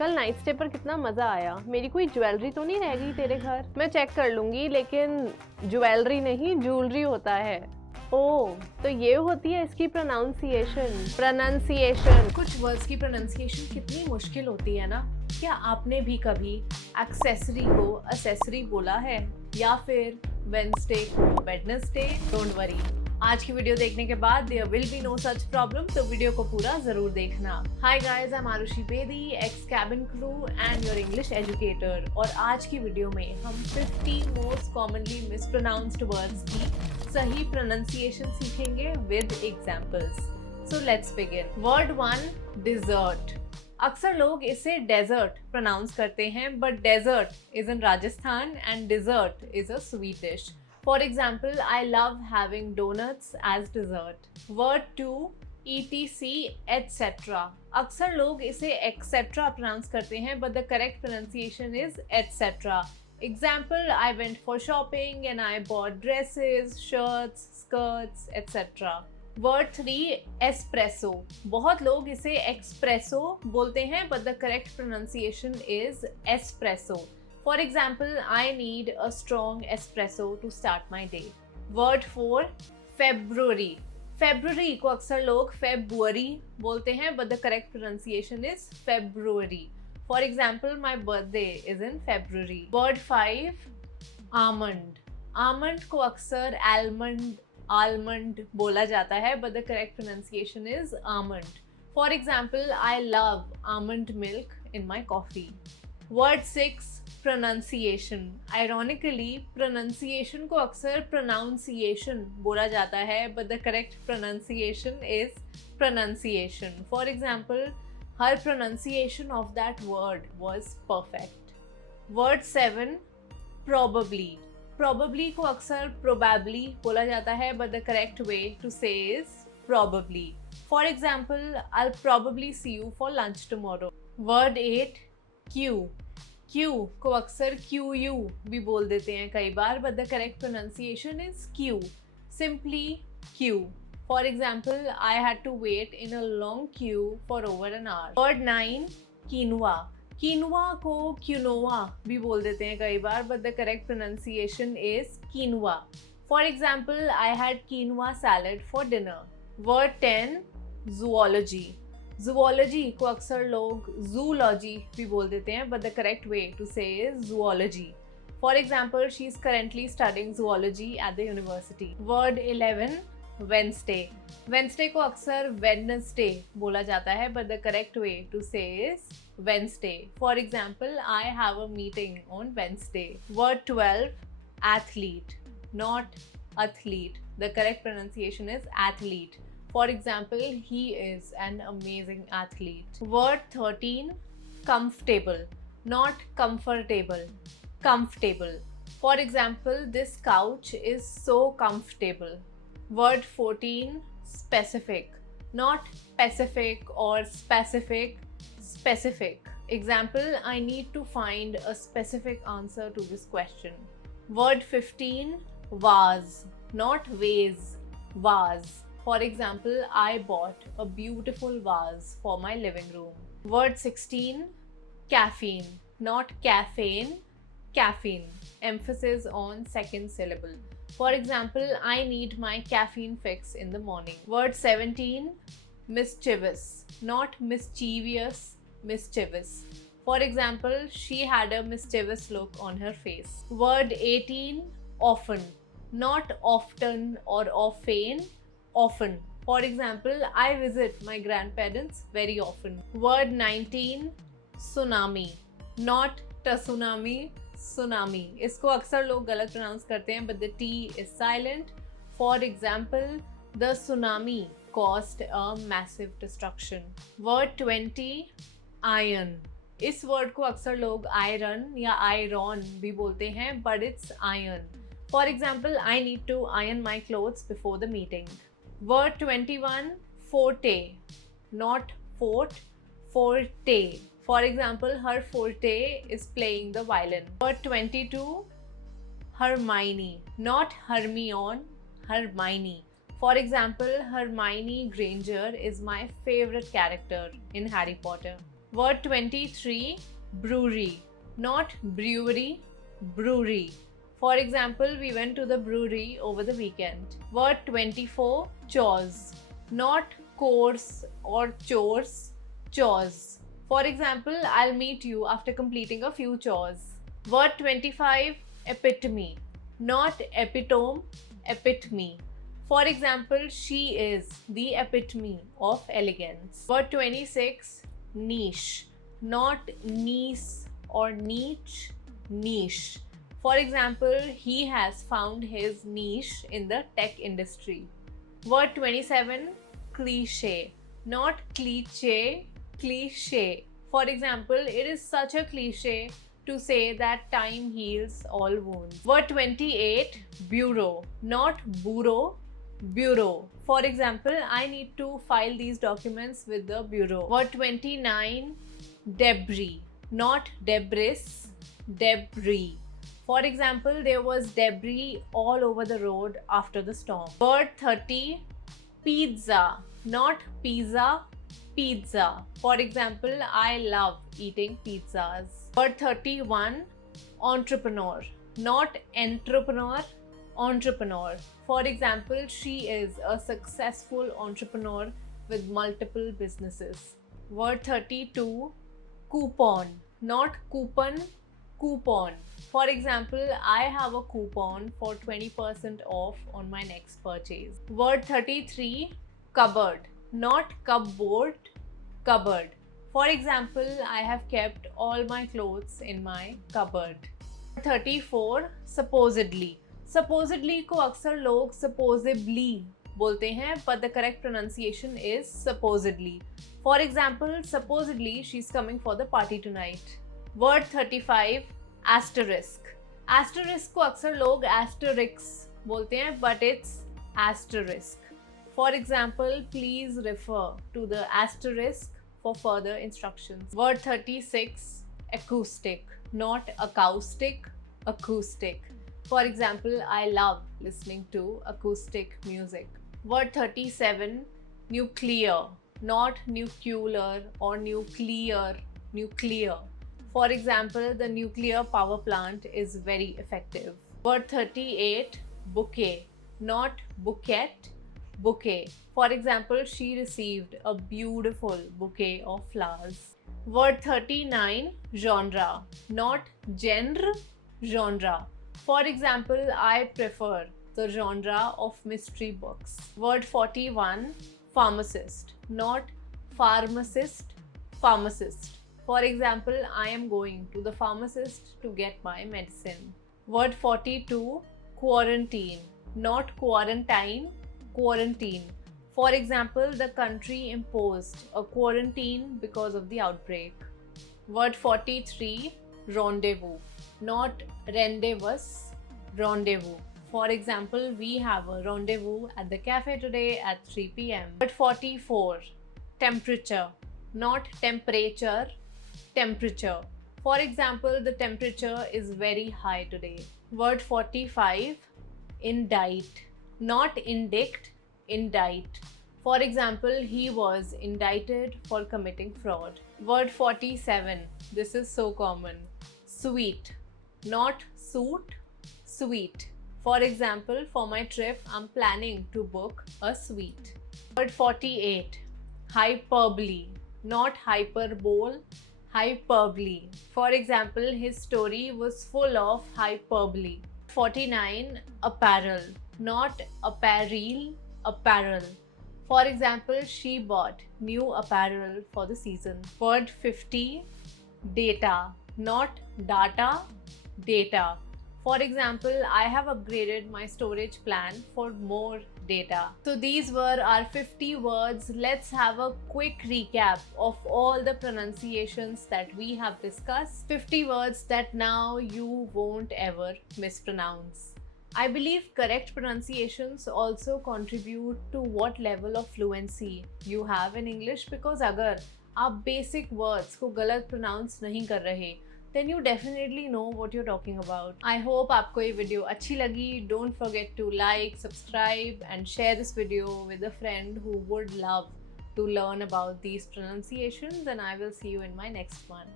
कल night stay पर कितना मजा आया। मेरी कोई ज्वेलरी तो नहीं रह गई तेरे घर? मैं चेक कर लूंगी, लेकिन ज्वेलरी नहीं ज्वेलरी होता है। ओह, तो ये होती है इसकी प्रोनाउंसिएशन। कुछ वर्ड्स की प्रोनाउंसिएशन कितनी मुश्किल होती है ना। क्या आपने भी कभी एक्सेसरी को असेसरी बोला है, या फिर वेडनेसडे को वेडनेसडे? डोंट वरी, आज की वीडियो देखने के बाद there will be no such problem, तो वीडियो को पूरा जरूर देखना। Hi guys, I am Arushi Bedi, ex cabin crew and your English educator. और आज की वीडियो में हम 50 मोस्ट कॉमनली मिसप्रोनाउंस्ड वर्ड्स की सही प्रोनाउंसिएशन सीखेंगे with examples. So let's begin. Word 1, dessert. अक्सर लोग इसे डेजर्ट प्रोनाउंस करते हैं, but desert is in Rajasthan and dessert is a sweet dish. For example, I love having donuts as dessert. Word 2, etc, etc. अक्सर लोग इसे etc pronounce करते हैं, but the correct pronunciation is etc. Example, I went for shopping and I bought dresses, shirts, skirts, etc. Word 3, espresso. बहुत लोग इसे espresso बोलते हैं, but the correct pronunciation is espresso. For example, I need a strong espresso to start my day. Word 4, February. February को अक्सर लोग February बोलते हैं, but the correct pronunciation is February. For example, my birthday is in February. Word 5, almond. Almond को अक्सर almond बोला जाता है, but the correct pronunciation is almond. For example, I love almond milk in my coffee. Word 6, pronunciation. Ironically pronunciation को अक्सर pronunciation बोला जाता है, but the correct pronunciation is pronunciation. For example, her pronunciation of that word was perfect. Word 7, probably. Probably को अक्सर probably बोला जाता है, but the correct way to say is probably. For example, I will probably see you for lunch tomorrow. Word 8, queue. Queue को अक्सर queue you भी बोल देते हैं कई बार, but the correct pronunciation is queue, simply queue. For example, I had to wait in a long queue for over an hour. Word 9, quinoa. Quinoa को quinoa भी बोल देते हैं कई बार, but the correct pronunciation is quinoa. For example, I had quinoa salad for dinner. Word 10, zoology. Zoology को अक्सर लोग जूलॉजी भी बोल देते हैं, but the correct way to say is zoology. For example, she is currently studying zoology at the university. Word 11, Wednesday. Wednesday को अक्सर Wednesday बोला जाता है, but the correct way to say is Wednesday. For example, I have a meeting on Wednesday. Word 12, athlete, not athlete. The correct pronunciation is athlete. For example, he is an amazing athlete. Word 13, comfortable, not comfortable. Comfortable. For example, this couch is so comfortable. Word 14, specific, not pacific or specific. Specific. Example, I need to find a specific answer to this question. Word 15, vase, not vase. Vase. For example, I bought a beautiful vase for my living room. Word 16, caffeine, not caffeine. Caffeine. Emphasis on second syllable. For example, I need my caffeine fix in the morning. Word 17, mischievous, not mischievous. Mischievous. For example, she had a mischievous look on her face. Word 18, often, not often or often. Often. For example, I visit my grandparents very often. Word 19, tsunami, not tsunami. Tsunami. इसको अक्सर लोग गलत pronounce करते हैं, but the T is silent. For example, the tsunami caused a massive destruction. Word 20, iron. इस word को अक्सर लोग आयरन या आयरॉन भी बोलते हैं, but it's iron. For example, I need to iron my clothes before the meeting. Word 21, forte, not fort, forte. For example, her forte is playing the violin. Word 22, Hermione, not Hermione, Hermione. For example, Hermione Granger is my favorite character in Harry Potter. Word 23, brewery. Not brewery, brewery. For example, we went to the brewery over the weekend. Word 24, chores. Not course or chores, chores. For example, I'll meet you after completing a few chores. Word 25, epitome. Not epitome, epitome. For example, she is the epitome of elegance. Word 26, niche. Not niece or niche, niche. For example, he has found his niche in the tech industry. Word 27, cliche. Not cliche, cliche. For example, it is such a cliche to say that time heals all wounds. Word 28, bureau. Not bureau, bureau. For example, I need to file these documents with the bureau. Word 29, debris. Not debris, debris. For example, there was debris all over the road after the storm. Word 30, pizza. Not pizza, pizza. For example, I love eating pizzas. Word 31, entrepreneur. Not entrepreneur, entrepreneur. For example, she is a successful entrepreneur with multiple businesses. Word 32, coupon. Not coupon, coupon. For example, I have a coupon for 20% off on my next purchase. Word 33, cupboard. Not cupboard, cupboard. For example, I have kept all my clothes in my cupboard. 34, supposedly. Supposedly को अक्सर लोग supposably बोलते हैं, but the correct pronunciation is supposedly. For example, supposedly she's coming for the party tonight. Word 35, asterisk. Asterisk को अक्सर लोग asterisk बोलते हैं, but it's asterisk. For example, please refer to the asterisk for further instructions. Word 36, acoustic. Not acoustic, acoustic. For example, I love listening to acoustic music. Word 37, nuclear. Not nuclear or nuclear, nuclear. For example, the nuclear power plant is very effective. Word 38, bouquet. Not bouquet, bouquet. For example, she received a beautiful bouquet of flowers. Word 39, genre. Not genre, genre. For example, I prefer the genre of mystery books. Word 41, pharmacist. Not pharmacist, pharmacist. For example, I am going to the pharmacist to get my medicine. Word 42, quarantine. Not quarantine, quarantine. For example, the country imposed a quarantine because of the outbreak. Word 43, rendezvous. Not rendezvous, rendezvous. For example, we have a rendezvous at the cafe today at 3 p.m. Word 44, temperature. Not temperature, temperature. For example, the temperature is very high today. Word 45, indict. Not indict, indict. For example, he was indicted for committing fraud. Word 47, this is so common. Sweet. Not suit, sweet. For example, for my trip, I'm planning to book a suite. Word 48, hyperbole. Not hyperbole, hyperbole. For example, his story was full of hyperbole. 49, apparel. Not apparel, apparel. For example, she bought new apparel for the season. Word 50, data. Not data, data. For example, I have upgraded my storage plan for more data. So these were our 50 words. Let's have a quick recap of all the pronunciations that we have discussed. 50 words that now you won't ever mispronounce. I believe correct pronunciations also contribute to what level of fluency you have in English, because अगर आप basic words को गलत pronounce नहीं कर रहे, then you definitely know what you're talking about. I hope आपको ये video अच्छी लगी. Don't forget to like, subscribe and share this video with a friend who would love to learn about these pronunciations, and I will see you in my next one.